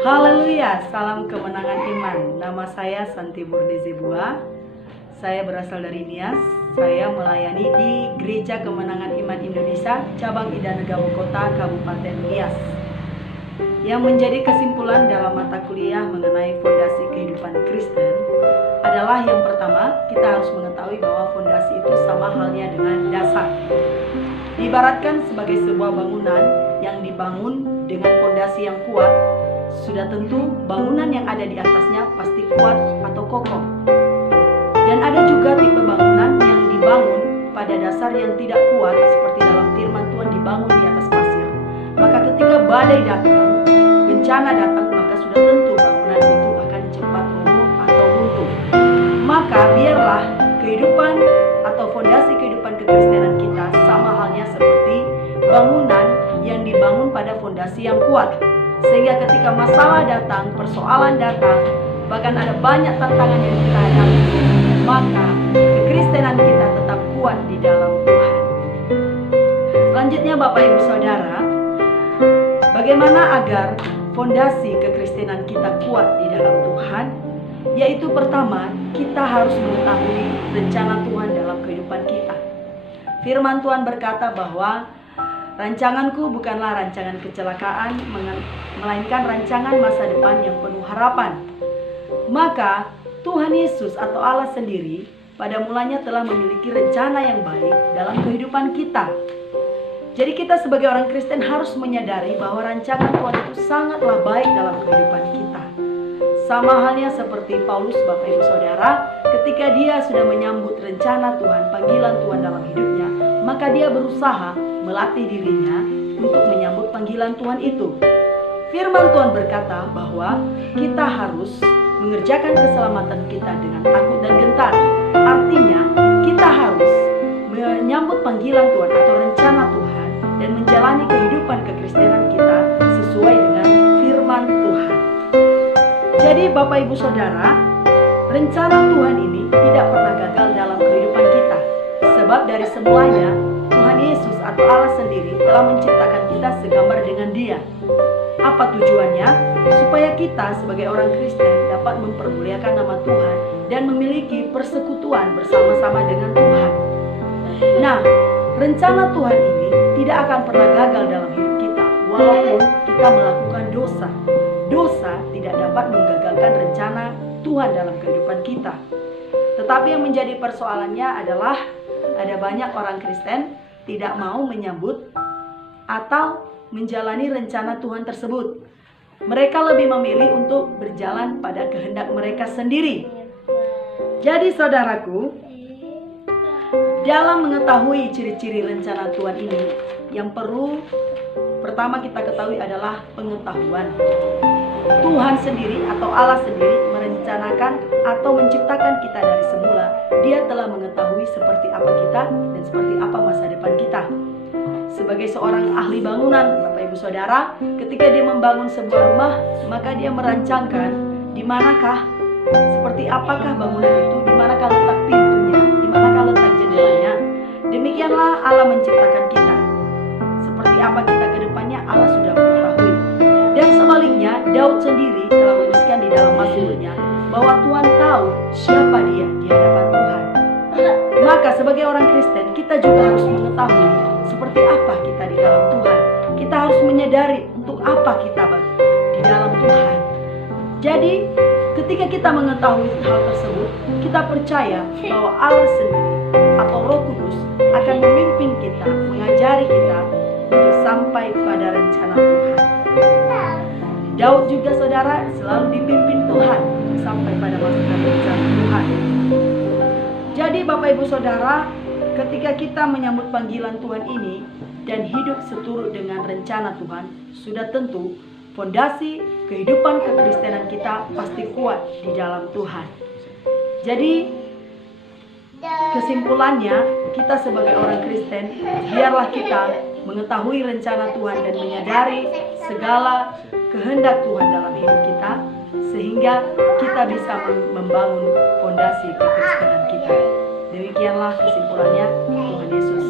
Haleluya, salam kemenangan iman. Nama saya Santi Murdizibua. Saya berasal dari Nias. Saya melayani di Gereja Kemenangan Iman Indonesia, cabang Idanegawa Kota, Kabupaten Nias. Yang menjadi kesimpulan dalam mata kuliah mengenai fondasi kehidupan Kristen adalah yang pertama, kita harus mengetahui bahwa fondasi itu sama halnya dengan dasar. Diibaratkan sebagai sebuah bangunan yang dibangun dengan fondasi yang kuat, sudah tentu bangunan yang ada di atasnya pasti kuat atau kokoh. Dan ada juga tipe bangunan yang dibangun pada dasar yang tidak kuat, seperti dalam firman Tuhan dibangun di atas pasir. Maka ketika badai datang, bencana datang, maka sudah tentu bangunan itu akan cepat roboh atau runtuh. Maka biarlah kehidupan atau fondasi kehidupan kekristenan kita sama halnya seperti bangunan yang dibangun pada fondasi yang kuat. Sehingga ketika masalah datang, persoalan datang, bahkan ada banyak tantangan yang kita hadapi, maka kekristenan kita tetap kuat di dalam Tuhan. Selanjutnya Bapak Ibu Saudara, bagaimana agar fondasi kekristenan kita kuat di dalam Tuhan? Yaitu pertama, kita harus mengetahui rencana Tuhan dalam kehidupan kita. Firman Tuhan berkata bahwa rancanganku bukanlah rancangan kecelakaan, melainkan rancangan masa depan yang penuh harapan. Maka Tuhan Yesus atau Allah sendiri pada mulanya telah memiliki rencana yang baik dalam kehidupan kita. Jadi kita sebagai orang Kristen harus menyadari bahwa rancangan Tuhan itu sangatlah baik dalam kehidupan kita. Sama halnya seperti Paulus, Bapak Ibu Saudara, ketika dia sudah menyambut rencana Tuhan, panggilan Tuhan dalam hidupnya, maka dia berusaha melatih dirinya untuk menyambut panggilan Tuhan itu. Firman Tuhan berkata bahwa kita harus mengerjakan keselamatan kita dengan takut dan gentar. Artinya kita harus menyambut panggilan Tuhan atau rencana Tuhan dan menjalani kehidupan kekristenan kita sesuai dengan firman Tuhan. Jadi Bapak Ibu Saudara, rencana Tuhan ini tidak pernah gagal dalam kehidupan kita. Sebab dari semulanya Tuhan Yesus atau Allah sendiri telah menciptakan kita segambar dengan Dia. Apa tujuannya? Supaya kita sebagai orang Kristen dapat mempermuliakan nama Tuhan dan memiliki persekutuan bersama-sama dengan Tuhan. Nah, rencana Tuhan ini tidak akan pernah gagal dalam hidup kita walaupun kita melakukan dosa. Dosa tidak dapat menggagalkan rencana Tuhan dalam kehidupan kita. Tetapi yang menjadi persoalannya adalah ada banyak orang Kristen tidak mau menyambut atau menjalani rencana Tuhan tersebut. Mereka lebih memilih untuk berjalan pada kehendak mereka sendiri. Jadi saudaraku, dalam mengetahui ciri-ciri rencana Tuhan ini, yang perlu pertama kita ketahui adalah pengetahuan. Tuhan sendiri atau Allah sendiri merencanakan atau menciptakan kita dari semula. Dia telah mengetahui seperti apa kita dan seperti apa masa depan kita. Sebagai seorang ahli bangunan, Bapak Ibu Saudara, ketika dia membangun sebuah rumah, maka dia merancangkan di manakah, seperti apakah bangunan itu, di manakah letak pintunya, di manakah letak jendelanya. Demikianlah Allah menciptakan kita. Seperti apa kita ke depannya, Allah sudah mengetahui. Dan sebaliknya, Daud sendiri telah menuliskan di dalam mazmurnya bahwa Tuhan tahu siapa dia di hadapan Tuhan. Maka sebagai orang Kristen, kita juga harus mengetahui seperti apa kita di dalam Tuhan. Kita harus menyadari untuk apa kita di dalam Tuhan. Jadi, ketika kita mengetahui hal tersebut, kita percaya bahwa Allah sendiri atau Roh Kudus akan memimpin kita, mengajari kita untuk sampai pada rencana Tuhan. Daud juga saudara selalu dipimpin Tuhan sampai pada masa rencana Tuhan. Jadi Bapak Ibu Saudara, ketika kita menyambut panggilan Tuhan ini dan hidup seturut dengan rencana Tuhan, sudah tentu fondasi kehidupan kekristenan kita pasti kuat di dalam Tuhan. Jadi kesimpulannya, kita sebagai orang Kristen, biarlah kita mengetahui rencana Tuhan dan menyadari segala kehendak Tuhan dalam hidup kita, sehingga kita bisa membangun fondasi kekristenan kita. Demikianlah kesimpulannya. Tuhan Yesus